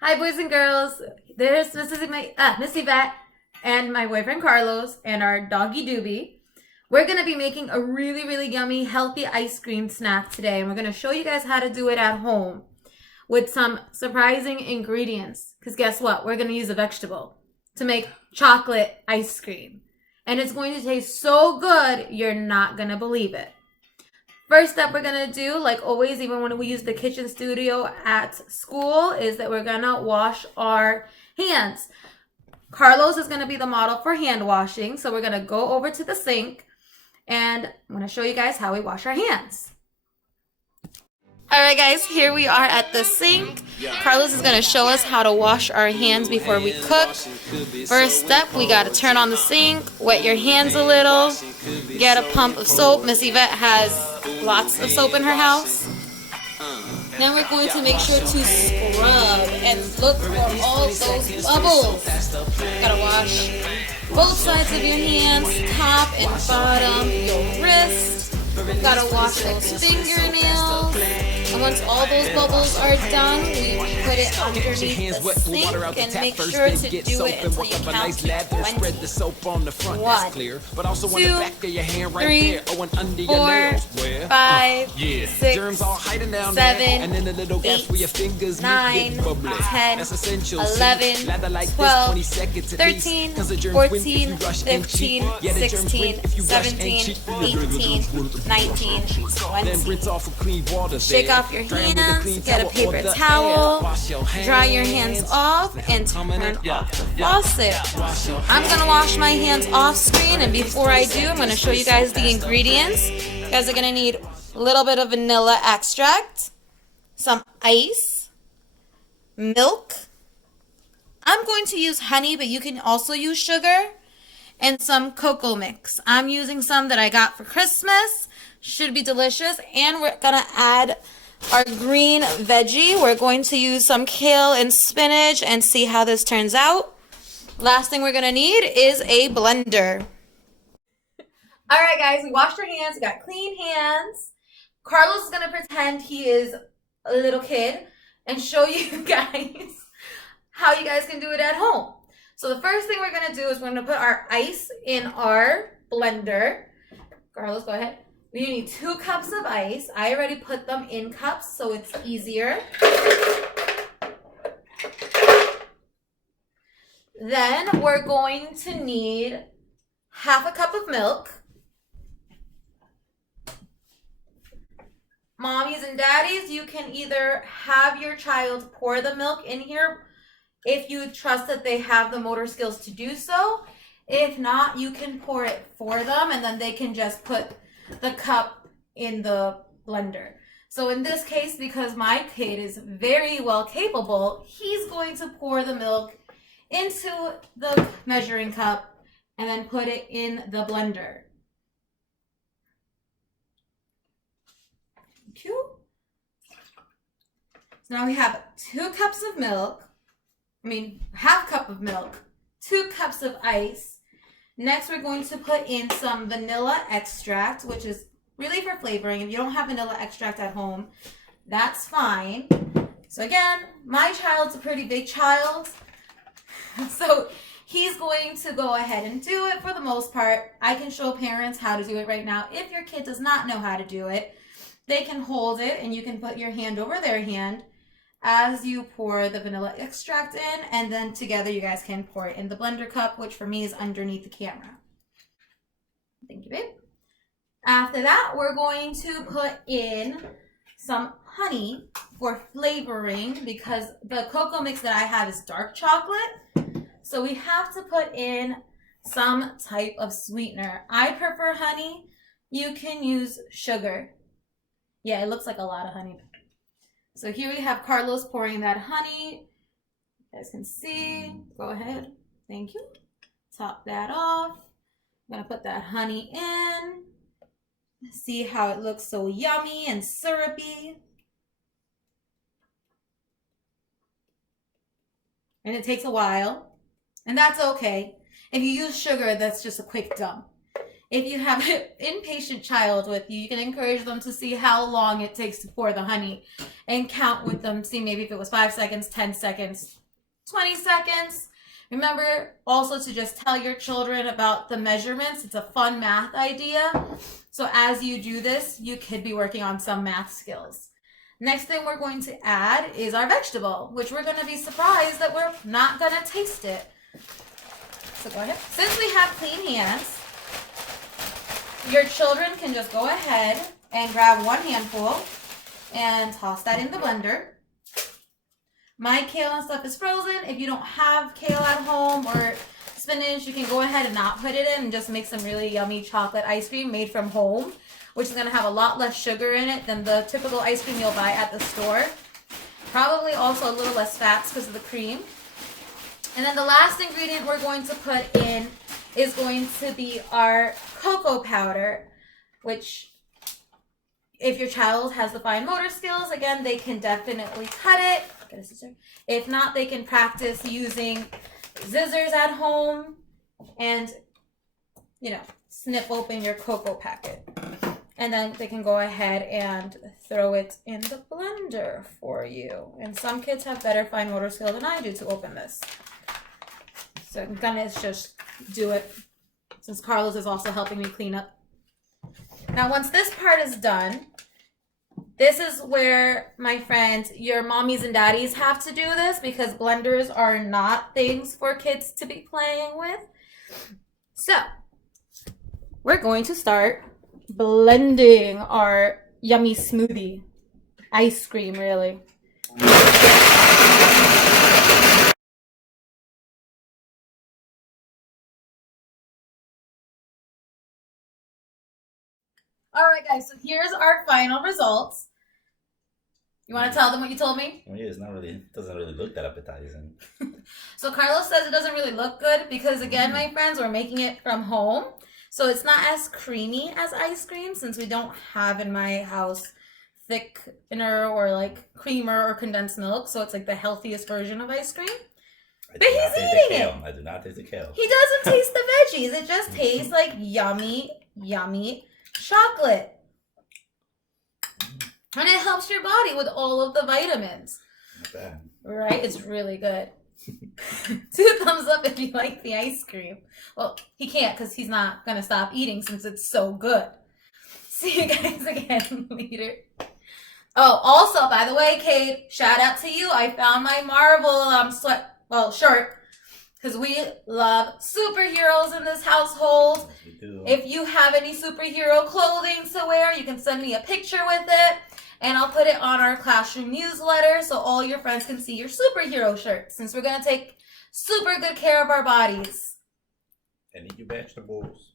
Hi, boys and girls. There's Ms Ivette and my boyfriend Carlos and our doggy Doobie. We're going to be making a really, really yummy, healthy ice cream snack today. And we're going to show you guys how to do it at home with some surprising ingredients. Because guess what? We're going to use a vegetable to make chocolate ice cream. And it's going to taste so good, you're not going to believe it. First step we're going to do, like always, even when we use the kitchen studio at school, is that we're going to wash our hands. Carlos is going to be the model for hand washing. So we're going to go over to the sink and I'm going to show you guys how we wash our hands. All right, guys, here we are at the sink. Carlos is going to show us how to wash our hands before we cook. First step, we got to turn on the sink, wet your hands a little, get a pump of soap. Ms Ivette has lots of soap in her house. Now we're going to make sure to scrub and look for all those bubbles. Gotta wash both sides of your hands, top and bottom, your wrist. Gotta wash those fingernails. And once all those bubbles are done, we put it underneath the sink and make sure to do it until you count to 20. 1, 2, 3, 4, 5, 6, 7, 8, 9, 10, 11, 12, 13, 14, 15, 16, 17, 18, 19, 20. Shake off your hands, get a paper towel, dry your hands off, and turn off the faucet. I'm going to wash my hands off screen, and before I do, I'm going to show you guys the ingredients. You guys are going to need a little bit of vanilla extract, some ice, milk. I'm going to use honey, but you can also use sugar, and some cocoa mix. I'm using some that I got for Christmas. Should be delicious. And we're going to add our green veggie. We're going to use some kale and spinach and see how this turns out. Last thing we're going to need is a blender. All right, guys, we washed our hands. We got clean hands. Carlos is going to pretend he is a little kid and show you guys how you guys can do it at home. So the first thing we're going to do is we're going to put our ice in our blender. Carlos, go ahead. We need 2 cups of ice. I already put them in cups, so it's easier. Then we're going to need half a cup of milk. Mommies and daddies, you can either have your child pour the milk in here if you trust that they have the motor skills to do so. If not, you can pour it for them and then they can just put the cup in the blender. So in this case, because my kid is very well capable, he's going to pour the milk into the measuring cup and then put it in the blender. Thank you. So now we have 2 cups of milk. Half cup of milk, 2 cups of ice. Next, we're going to put in some vanilla extract, which is really for flavoring. If you don't have vanilla extract at home, that's fine. So again, my child's a pretty big child, so he's going to go ahead and do it for the most part. I can show parents how to do it right now. If your kid does not know how to do it, they can hold it and you can put your hand over their hand as you pour the vanilla extract in, and then together you guys can pour it in the blender cup, which for me is underneath the camera. Thank you, babe. After that, we're going to put in some honey for flavoring because the cocoa mix that I have is dark chocolate. So we have to put in some type of sweetener. I prefer honey. You can use sugar. Yeah, it looks like a lot of honey. So here we have Carlos pouring that honey. You guys can see. Go ahead. Thank you. Top that off. I'm going to put that honey in. See how it looks so yummy and syrupy. And it takes a while. And that's okay. If you use sugar, that's just a quick dump. If you have an impatient child with you, you can encourage them to see how long it takes to pour the honey and count with them. See maybe if it was 5 seconds, 10 seconds, 20 seconds. Remember also to just tell your children about the measurements. It's a fun math idea. So as you do this, you could be working on some math skills. Next thing we're going to add is our vegetable, which we're going to be surprised that we're not going to taste it. So go ahead. Since we have clean hands, your children can just go ahead and grab one handful and toss that in the blender. My kale and stuff is frozen. If you don't have kale at home or spinach, you can go ahead and not put it in and just make some really yummy chocolate ice cream made from home, which is going to have a lot less sugar in it than the typical ice cream you'll buy at the store. Probably also a little less fats because of the cream. And then the last ingredient we're going to put in is going to be our cocoa powder, which if your child has the fine motor skills, again, they can definitely cut it. Get a scissor. If not, they can practice using scissors at home and, snip open your cocoa packet. And then they can go ahead and throw it in the blender for you. And some kids have better fine motor skill than I do to open this. So I'm gonna just do it since Carlos is also helping me clean up. Now, once this part is done, this is where, my friends, your mommies and daddies have to do this because blenders are not things for kids to be playing with. So, we're going to start blending our yummy smoothie. Ice cream, really. All right, guys, so here's our final results. You want to tell them what you told me? Well, yeah, it doesn't really look that appetizing. So Carlos says it doesn't really look good because, again, my friends, we're making it from home. So it's not as creamy as ice cream since we don't have in my house thickener or like creamer or condensed milk. So it's like the healthiest version of ice cream. But he's eating it. I do not taste the kale. He doesn't taste the veggies. It just tastes like yummy, yummy chocolate. And it helps your body with all of the vitamins. Not bad. Right? It's really good. 2 thumbs up if you like the ice cream. Well, he can't because he's not going to stop eating since it's so good. See you guys again later. Oh, also, by the way, Kate, shout out to you. I found my Marvel shirt. Because we love superheroes in this household. Yes, we do. If you have any superhero clothing to wear, you can send me a picture with it. And I'll put it on our classroom newsletter so all your friends can see your superhero shirt. Since we're going to take super good care of our bodies. And eat your vegetables.